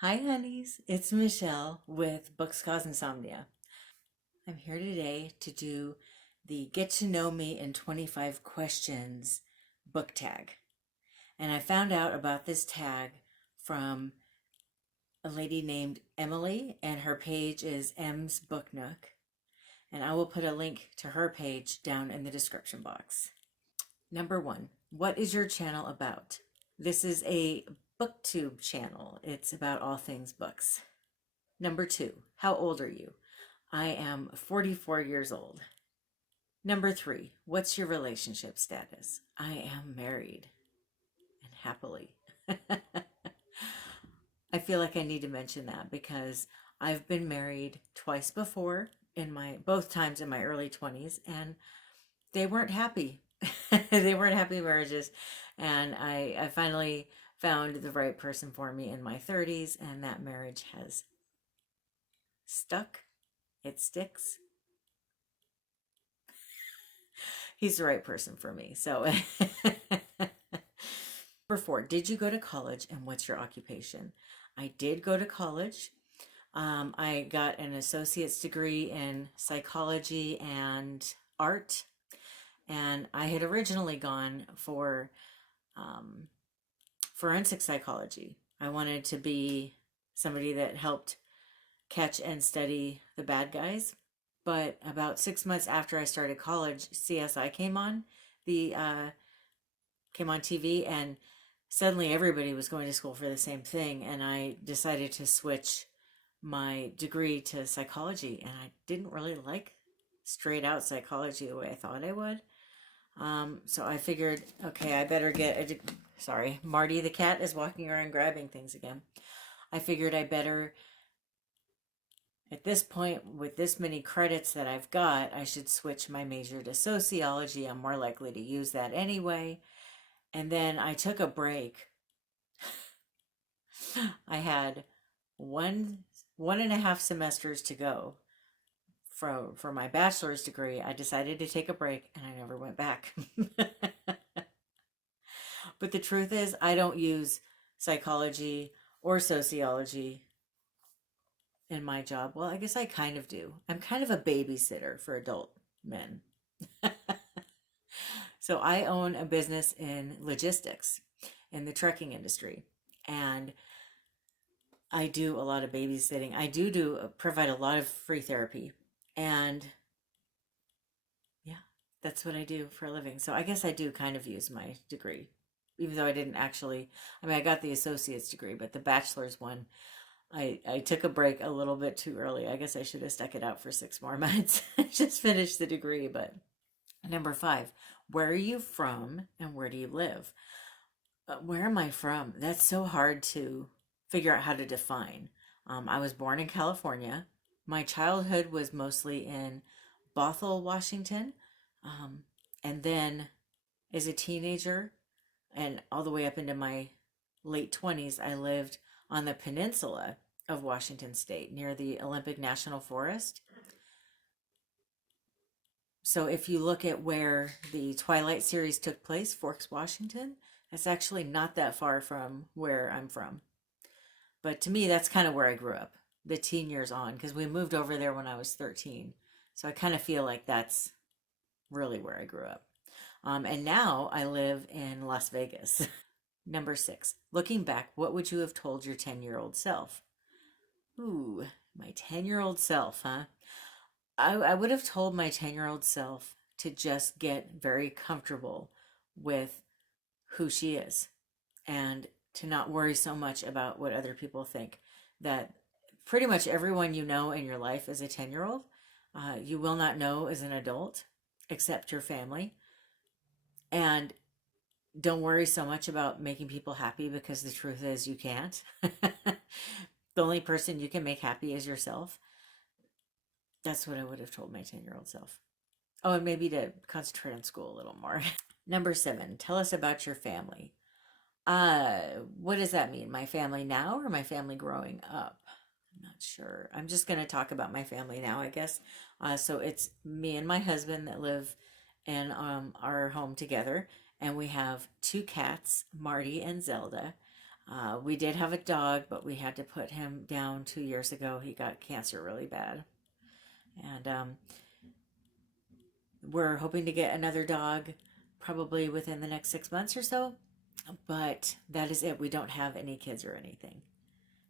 Hi, honeys. It's Michelle with Books Cause Insomnia. I'm here today to do the Get to Know Me in 25 Questions book tag. And I found out about this tag from a lady named Emily, and her page is M's Book Nook. And I will put a link to her page down in the description box. Number one, what is your channel about? This is a booktube channel. It's about all things books. Number two, how old are you? I am 44 years old. Number three, what's your relationship status? I am married and happily. I feel like I need to mention that because I've been married twice before in my both times in my early 20s, and they weren't happy. They weren't happy marriages, and I finally found the right person for me in my 30s, and that marriage has stuck. It sticks. He's the right person for me. So, number four, did you go to college and what's your occupation? I did go to college. I got an associate's degree in psychology and art. And I had originally gone for um, forensic psychology. I wanted to be somebody that helped catch and study the bad guys. But about 6 months after I started college, CSI the came on TV, and suddenly everybody was going to school for the same thing, and I decided to switch my degree to psychology, and I didn't really like straight out psychology the way I thought I would. So I figured, okay, I better sorry, Marty the cat is walking around grabbing things again. I figured I better, at this point, with this many credits that I've got, I should switch my major to sociology. I'm more likely to use that anyway. And then I took a break. I had one and a half semesters to go for my bachelor's degree. I decided to take a break and I never went back. But the truth is, I don't use psychology or sociology in my job. Well, I guess I kind of do. I'm kind of a babysitter for adult men. So I own a business in logistics in the trucking industry. And I do a lot of babysitting. I provide a lot of free therapy. And yeah, that's what I do for a living. So I guess I do kind of use my degree, even though I didn't actually. I mean, I got the associate's degree, but the bachelor's one, I took a break a little bit too early. I guess I should have stuck it out for 6 more months. Just finished the degree. But number five, where are you from and where do you live? Where am I from? That's so hard to figure out how to define. I was born in California. My childhood was mostly in Bothell, Washington. Um, and then as a teenager and all the way up into my late 20s, I lived on the peninsula of Washington State near the Olympic National Forest. So if you look at where the Twilight series took place, Forks, Washington, that's actually not that far from where I'm from. But to me, that's kind of where I grew up, the teen years on, because we moved over there when I was 13. So I kind of feel like that's really where I grew up. And now I live in Las Vegas. Number six, looking back, what would you have told your 10-year-old self? Ooh, my 10-year-old self, huh? I would have told my 10-year-old self to just get very comfortable with who she is and to not worry so much about what other people think. That pretty much everyone you know in your life as a 10-year-old, you will not know as an adult except your family. And don't worry so much about making people happy because the truth is you can't. The only person you can make happy is yourself. That's what I would have told my 10-year-old self. Oh, and maybe to concentrate on school a little more. Number seven, tell us about your family. Uh, what does that mean? My family now or my family growing up? I'm not sure. I'm just going to talk about my family now, I guess. So it's me and my husband that live in our home together, and we have two cats, Marty and Zelda. We did have a dog, but we had to put him down 2 years ago. He got cancer really bad. And we're hoping to get another dog probably within the next 6 months or so. But that is it. We don't have any kids or anything.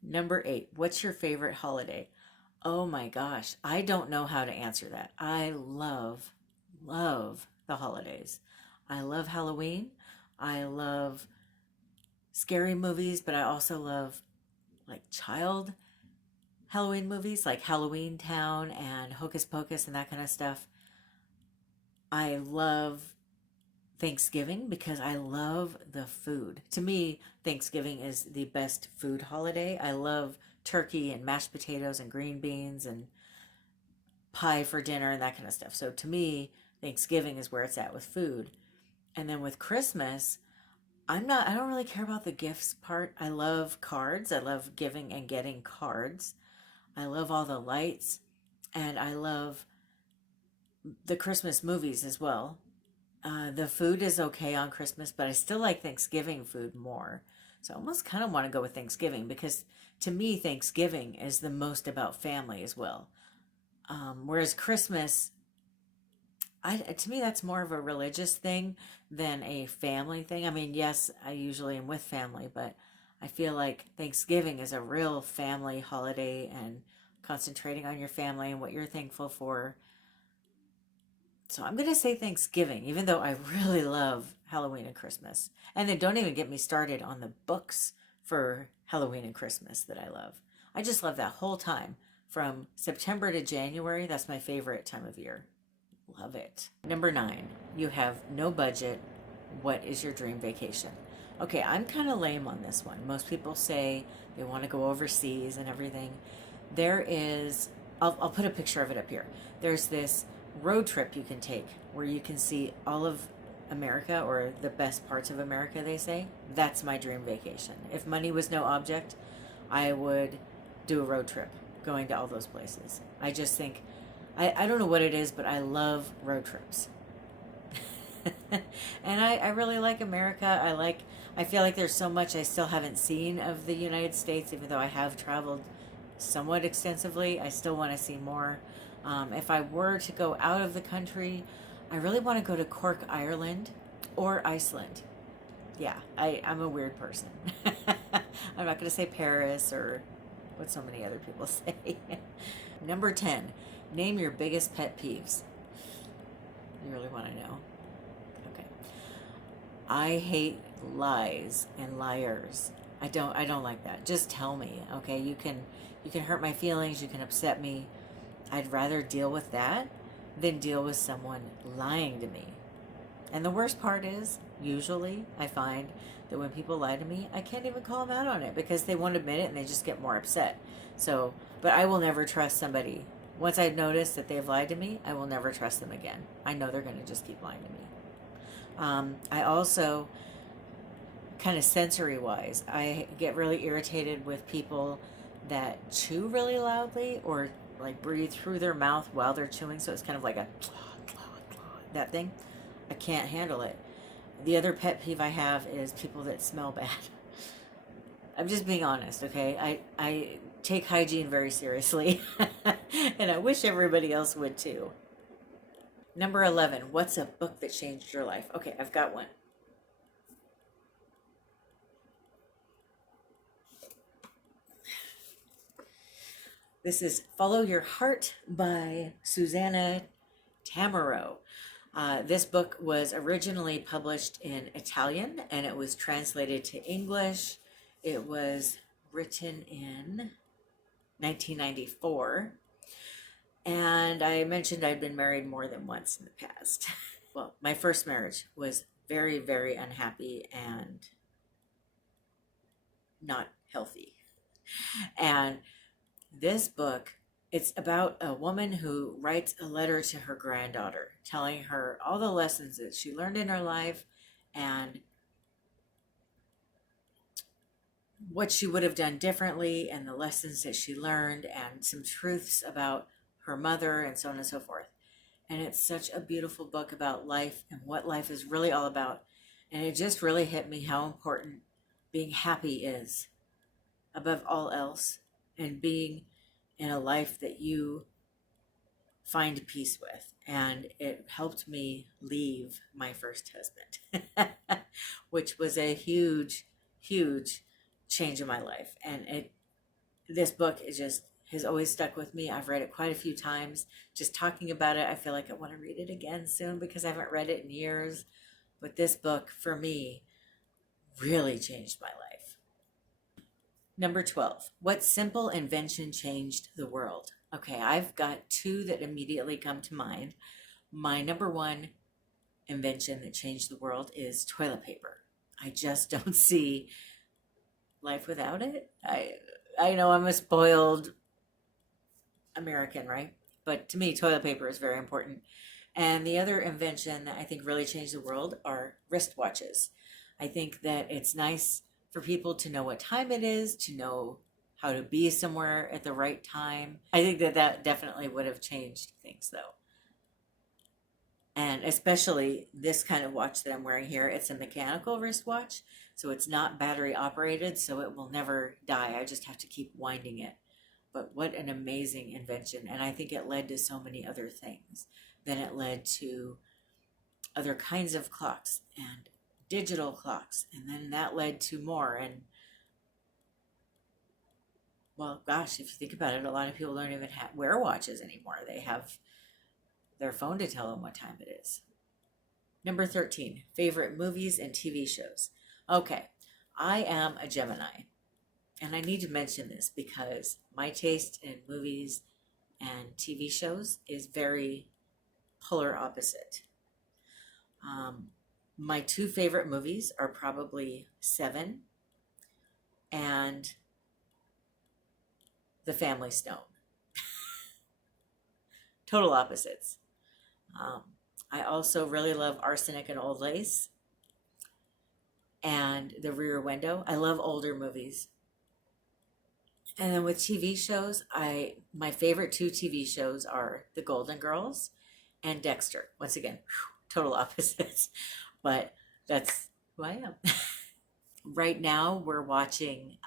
Number 8, what's your favorite holiday? Oh my gosh, I don't know how to answer that. I love the holidays. I love Halloween. I love scary movies, but I also love like child Halloween movies like Halloween Town and Hocus Pocus and that kind of stuff. I love Thanksgiving because I love the food. To me, Thanksgiving is the best food holiday. I love turkey and mashed potatoes and green beans and pie for dinner and that kind of stuff. So to me, Thanksgiving is where it's at with food. And then with Christmas, I don't really care about the gifts part. I love cards. I love giving and getting cards. I love all the lights and I love the Christmas movies as well. The food is okay on Christmas, but I still like Thanksgiving food more. So I almost kind of want to go with Thanksgiving because to me, Thanksgiving is the most about family as well. Whereas Christmas, to me, that's more of a religious thing than a family thing. I mean, yes, I usually am with family, but I feel like Thanksgiving is a real family holiday and concentrating on your family and what you're thankful for. So I'm going to say Thanksgiving, even though I really love Halloween and Christmas. And then don't even get me started on the books for Halloween and Christmas that I love. I just love that whole time from September to January. That's my favorite time of year. Love it. Number 9, you have no budget. What is your dream vacation? Okay, I'm kind of lame on this one. Most people say they want to go overseas and everything. There is, I'll put a picture of it up here. There's this road trip you can take where you can see all of America or the best parts of America, they say. That's my dream vacation. If money was no object, I would do a road trip going to all those places. I just think, I don't know what it is, but I love road trips. And I really like America. I feel like there's so much I still haven't seen of the United States, even though I have traveled somewhat extensively. I still want to see more. If I were to go out of the country, I really want to go to Cork, Ireland, or Iceland. Yeah, I'm a weird person. I'm not going to say Paris or what so many other people say. Number 10, name your biggest pet peeves. You really want to know? Okay. I hate lies and liars. I don't like that. Just tell me, okay? You can hurt my feelings, you can upset me. I'd rather deal with that than deal with someone lying to me. And the worst part is, usually, I find that when people lie to me, I can't even call them out on it because they won't admit it and they just get more upset. So, but I will never trust somebody. Once I've noticed that they've lied to me, I will never trust them again. I know they're going to just keep lying to me. I also, kind of sensory wise, I get really irritated with people that chew really loudly or like breathe through their mouth while they're chewing. So it's kind of like a that thing. I can't handle it. The other pet peeve I have is people that smell bad. I'm just being honest, okay? I take hygiene very seriously, and I wish everybody else would too. Number 11, what's a book that changed your life? Okay, I've got one. This is Follow Your Heart by Susanna Tamaro. This book was originally published in Italian and it was translated to English. It was written in 1994. And I mentioned I'd been married more than once in the past. Well, my first marriage was very, very unhappy and not healthy. And this book, it's about a woman who writes a letter to her granddaughter, telling her all the lessons that she learned in her life and what she would have done differently and the lessons that she learned and some truths about her mother and so on and so forth. And it's such a beautiful book about life and what life is really all about. And it just really hit me how important being happy is above all else, and being in a life that you find peace with. And it helped me leave my first husband, which was a huge, huge change in my life. And this book is just has always stuck with me. I've read it quite a few times. Just talking about it, I feel like I want to read it again soon because I haven't read it in years. But this book, for me, really changed my life. Number 12. What simple invention changed the world? Okay, I've got two that immediately come to mind. My number one invention that changed the world is toilet paper. I just don't see life without it. I know I'm a spoiled American, right? But to me, toilet paper is very important. And the other invention that I think really changed the world are wristwatches. I think that it's nice for people to know what time it is, to know how to be somewhere at the right time. I think that that definitely would have changed things, though. And especially this kind of watch that I'm wearing here, it's a mechanical wristwatch. So it's not battery operated, so it will never die. I just have to keep winding it. But what an amazing invention. And I think it led to so many other things. Then it led to other kinds of clocks and digital clocks. And then that led to more. And well, gosh, if you think about it, a lot of people don't even wear watches anymore. They have their phone to tell them what time it is. Number 13, favorite movies and TV shows. Okay, I am a Gemini. And I need to mention this because my taste in movies and TV shows is very polar opposite. Um, my two favorite movies are probably Seven and The Family Stone. Total opposites. Um, I also really love Arsenic and Old Lace and The Rear Window. I love older movies. And then with TV shows, I my favorite two TV shows are The Golden Girls and Dexter. Once again, total opposites, but that's who I am. Right now, we're watching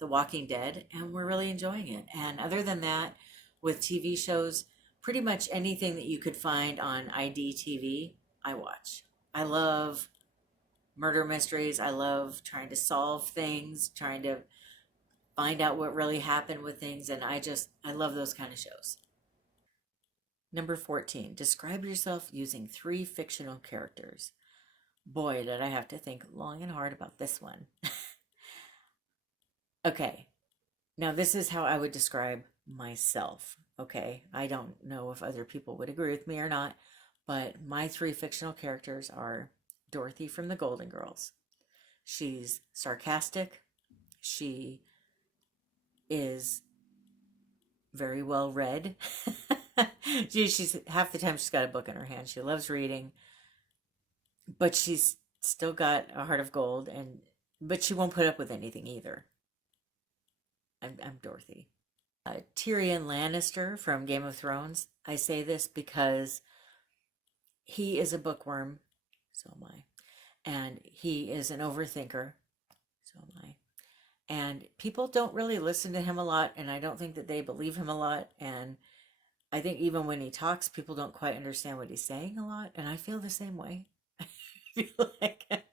The Walking Dead, and we're really enjoying it. And other than that, with TV shows, pretty much anything that you could find on IDTV, I watch. I love murder mysteries. I love trying to solve things, trying to find out what really happened with things, and I love those kind of shows. Number 14, describe yourself using three fictional characters. Boy, did I have to think long and hard about this one. Okay, now this is how I would describe myself. Okay, I don't know if other people would agree with me or not, but my three fictional characters are Dorothy from the Golden Girls. She's sarcastic, she is very well read. She's half the time she's got a book in her hand. She loves reading, but she's still got a heart of gold, and but she won't put up with anything either. I'm Dorothy. Tyrion Lannister from Game of Thrones. I say this because he is a bookworm, so am I, and he is an overthinker, so am I. And people don't really listen to him a lot, and I don't think that they believe him a lot. And I think even when he talks, people don't quite understand what he's saying a lot, and I feel the same way. I feel like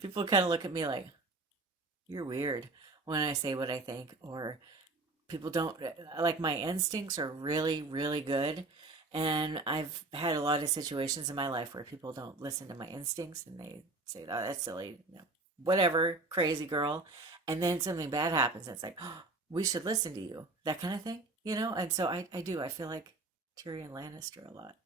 people kind of look at me like, you're weird when I say what I think, or people don't like my instincts are really, really good. And I've had a lot of situations in my life where people don't listen to my instincts and they say, oh, that's silly, whatever, crazy girl. And then something bad happens. And it's like, oh, we should listen to you, that kind of thing. And so I do. I feel like Tyrion Lannister a lot.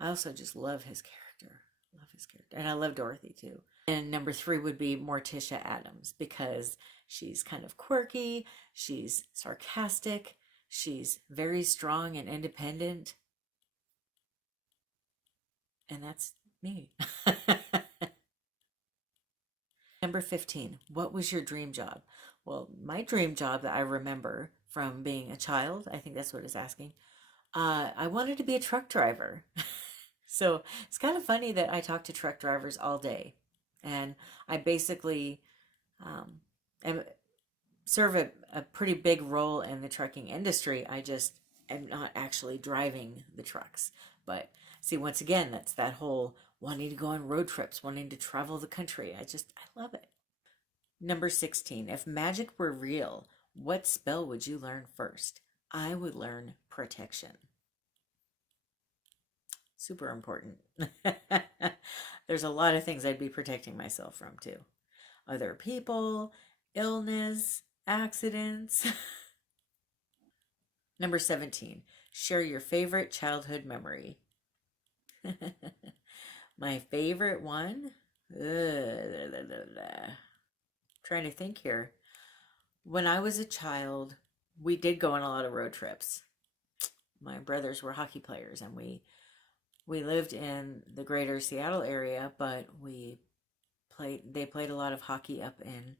I also just love his character. Love his character. And I love Dorothy too. And number 3 would be Morticia Adams because she's kind of quirky, she's sarcastic, she's very strong and independent. And that's me. Number 15, what was your dream job? Well, my dream job that I remember from being a child, I think that's what it's asking. I wanted to be a truck driver. So it's kind of funny that I talk to truck drivers all day. And I basically and serve a pretty big role in the trucking industry. I just am not actually driving the trucks. But see, once again, that's that whole wanting to go on road trips, wanting to travel the country. I love it. Number 16. If magic were real, what spell would you learn first? I would learn protection. Super important. There's a lot of things I'd be protecting myself from too. Other people, illness, accidents. Number 17. Share your favorite childhood memory. My favorite one? Trying to think here. When I was a child, we did go on a lot of road trips. My brothers were hockey players, and we lived in the greater Seattle area, but they played a lot of hockey up in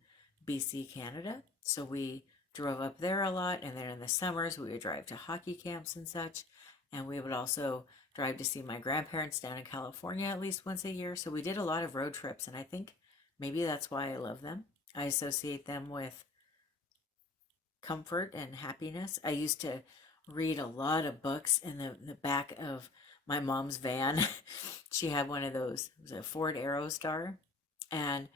BC, Canada. So we drove up there a lot, and then in the summers we would drive to hockey camps and such. And we would also drive to see my grandparents down in California at least once a year. So we did a lot of road trips, and I think maybe that's why I love them. I associate them with comfort and happiness. I used to read a lot of books in the back of my mom's van. She had one of those, it was a Ford Aerostar, and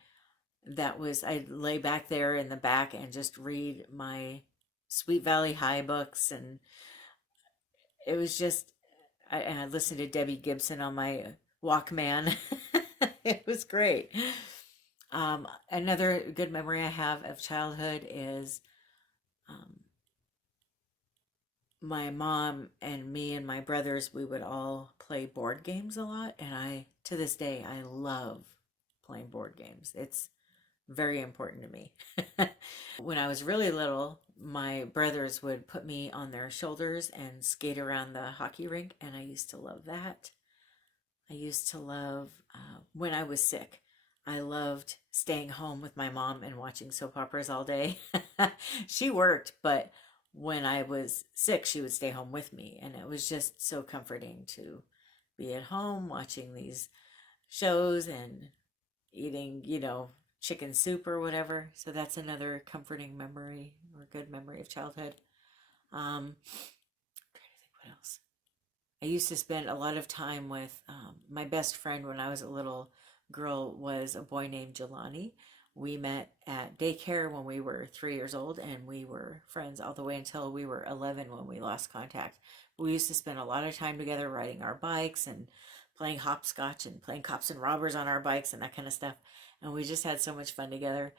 I'd lay back there in the back and just read my Sweet Valley High books, and it was just, I listened to Debbie Gibson on my Walkman. It was great. Another good memory I have of childhood is um, my mom and me and my brothers, we would all play board games a lot. And to this day, I love playing board games. It's very important to me. When I was really little, my brothers would put me on their shoulders and skate around the hockey rink, and I used to love that. I used to love, when I was sick, I loved staying home with my mom and watching soap operas all day. She worked, but when I was sick, she would stay home with me, and it was just so comforting to be at home watching these shows and eating, chicken soup or whatever. So that's another comforting memory or good memory of childhood. Trying to think what else. I used to spend a lot of time with my best friend when I was a little girl was a boy named Jelani. We met at daycare when we were 3 years old, and we were friends all the way until we were 11 when we lost contact. We used to spend a lot of time together riding our bikes and playing hopscotch and playing cops and robbers on our bikes and that kind of stuff. And we just had so much fun together.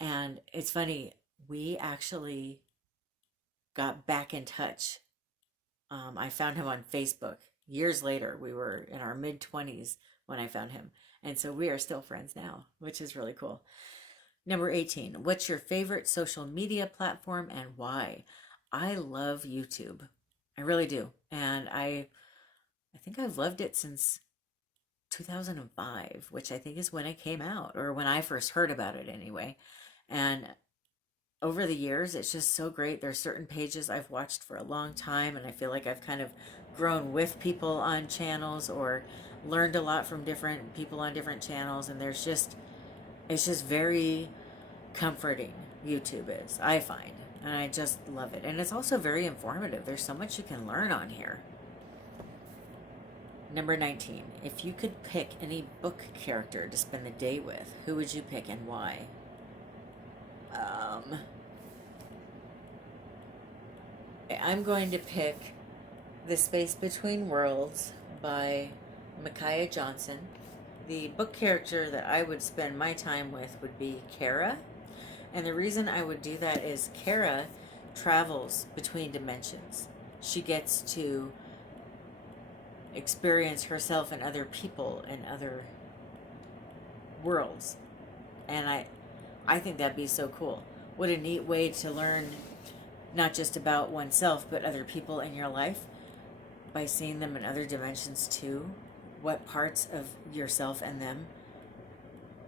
And it's funny, we actually got back in touch. I found him on Facebook years later. We were in our mid 20s when I found him. And so we are still friends now, which is really cool. Number 18, what's your favorite social media platform and why? I love YouTube. I really do. And I think I've loved it since 2005, which I think is when it came out, or when I first heard about it anyway. And over the years, it's just so great. There's certain pages I've watched for a long time, and I feel like I've kind of grown with people on channels or learned a lot from different people on different channels. And it's just very comforting. YouTube is, I find, and I just love it. And it's also very informative. There's so much you can learn on here. Number 19, if you could pick any book character to spend the day with, who would you pick and why? I'm going to pick The Space Between Worlds by Micaiah Johnson. The book character that I would spend my time with would be Kara. And the reason I would do that is Kara travels between dimensions. She gets to experience herself and other people in other worlds. And I think that'd be so cool. What a neat way to learn not just about oneself, but other people in your life by seeing them in other dimensions too. What parts of yourself and them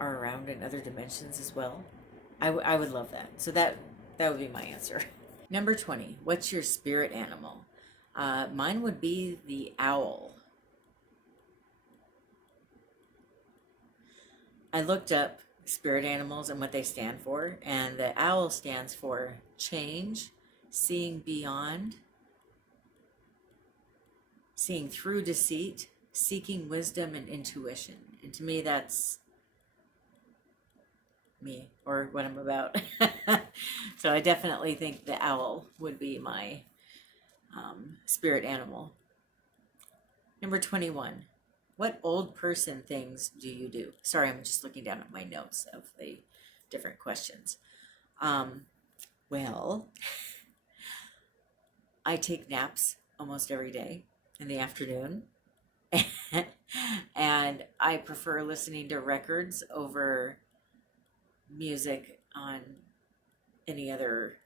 are around in other dimensions as well. I would love that. So that would be my answer. Number 20, what's your spirit animal? Mine would be the owl. I looked up spirit animals and what they stand for. And the owl stands for change, seeing beyond, seeing through deceit, seeking wisdom and intuition. And to me, that's me or what I'm about. So I definitely think the owl would be my spirit animal. Number 21. What old person things do you do? Sorry, I'm just looking down at my notes of the different questions. Um, well, I take naps almost every day in the afternoon. And I prefer listening to records over music on any other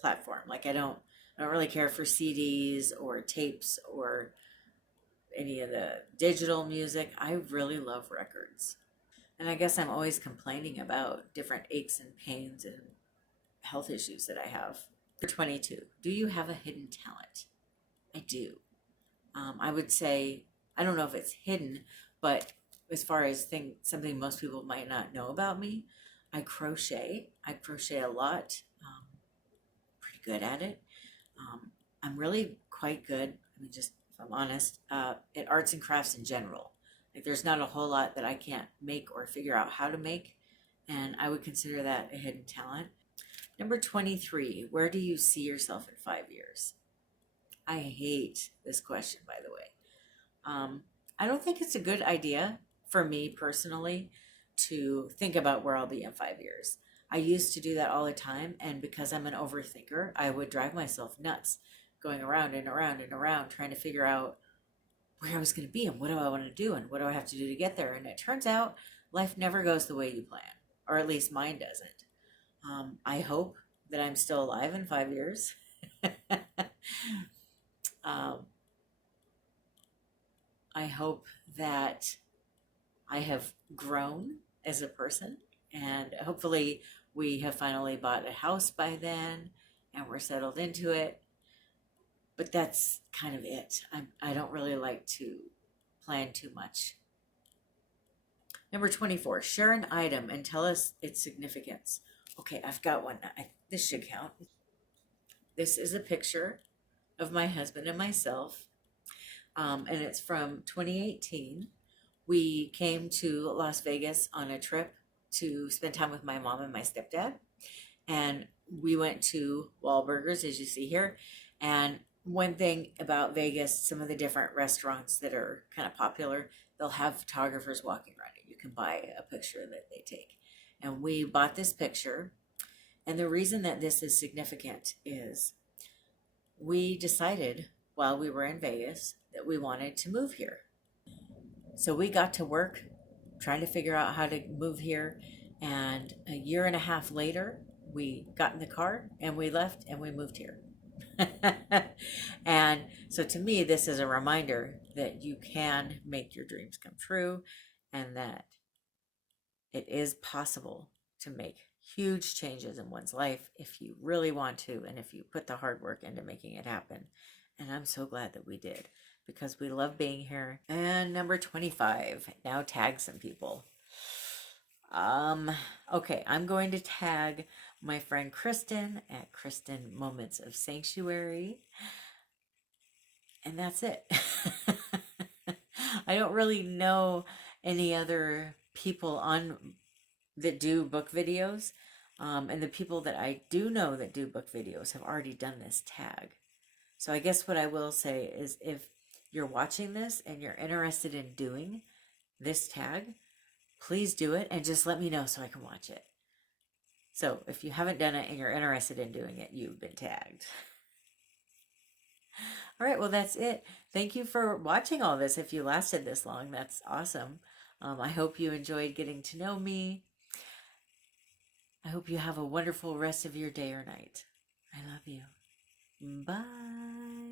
platform. Like I don't really care for CDs or tapes or any of the digital music. I really love records. And I guess I'm always complaining about different aches and pains and health issues that I have. For 22, do you have a hidden talent? I do. I would say, I don't know if it's hidden, but as far as something most people might not know about me, I crochet. I crochet a lot. Pretty good at it. I'm really quite good. I mean, just if I'm honest, at arts and crafts in general. Like, there's not a whole lot that I can't make or figure out how to make, and I would consider that a hidden talent. Number 23, where do you see yourself in 5 years? I hate this question, by the way. I don't think it's a good idea for me personally to think about where I'll be in 5 years. I used to do that all the time, and because I'm an overthinker, I would drive myself nuts going around and around and around trying to figure out where I was going to be and what do I want to do and what do I have to do to get there. And it turns out life never goes the way you plan, or at least mine doesn't. I hope that I'm still alive in 5 years. um, I hope that I have grown as a person, and hopefully we have finally bought a house by then and we're settled into it. But that's kind of it. I don't really like to plan too much. Number 24, share an item and tell us its significance. Okay, I've got one. This should count. This is a picture of my husband and myself, and it's from 2018. We came to Las Vegas on a trip to spend time with my mom and my stepdad. And we went to Wahlburgers, as you see here. And one thing about Vegas, some of the different restaurants that are kind of popular, they'll have photographers walking around it. You can buy a picture that they take. And we bought this picture. And the reason that this is significant is we decided while we were in Vegas that we wanted to move here. So we got to work trying to figure out how to move here. And a year and a half later, we got in the car and we left and we moved here. And so to me, this is a reminder that you can make your dreams come true and that it is possible to make huge changes in one's life if you really want to and if you put the hard work into making it happen. And I'm so glad that we did because we love being here. And number 25, now tag some people. Okay, I'm going to tag my friend Kristen at Kristen Moments of Sanctuary. And that's it. I don't really know any other people on that do book videos. And the people that I do know that do book videos have already done this tag. So I guess what I will say is if you're watching this and you're interested in doing this tag, please do it and just let me know so I can watch it. So if you haven't done it and you're interested in doing it, you've been tagged. All right, well, that's it. Thank you for watching all this. If you lasted this long, that's awesome. I hope you enjoyed getting to know me. I hope you have a wonderful rest of your day or night. I love you. Bye.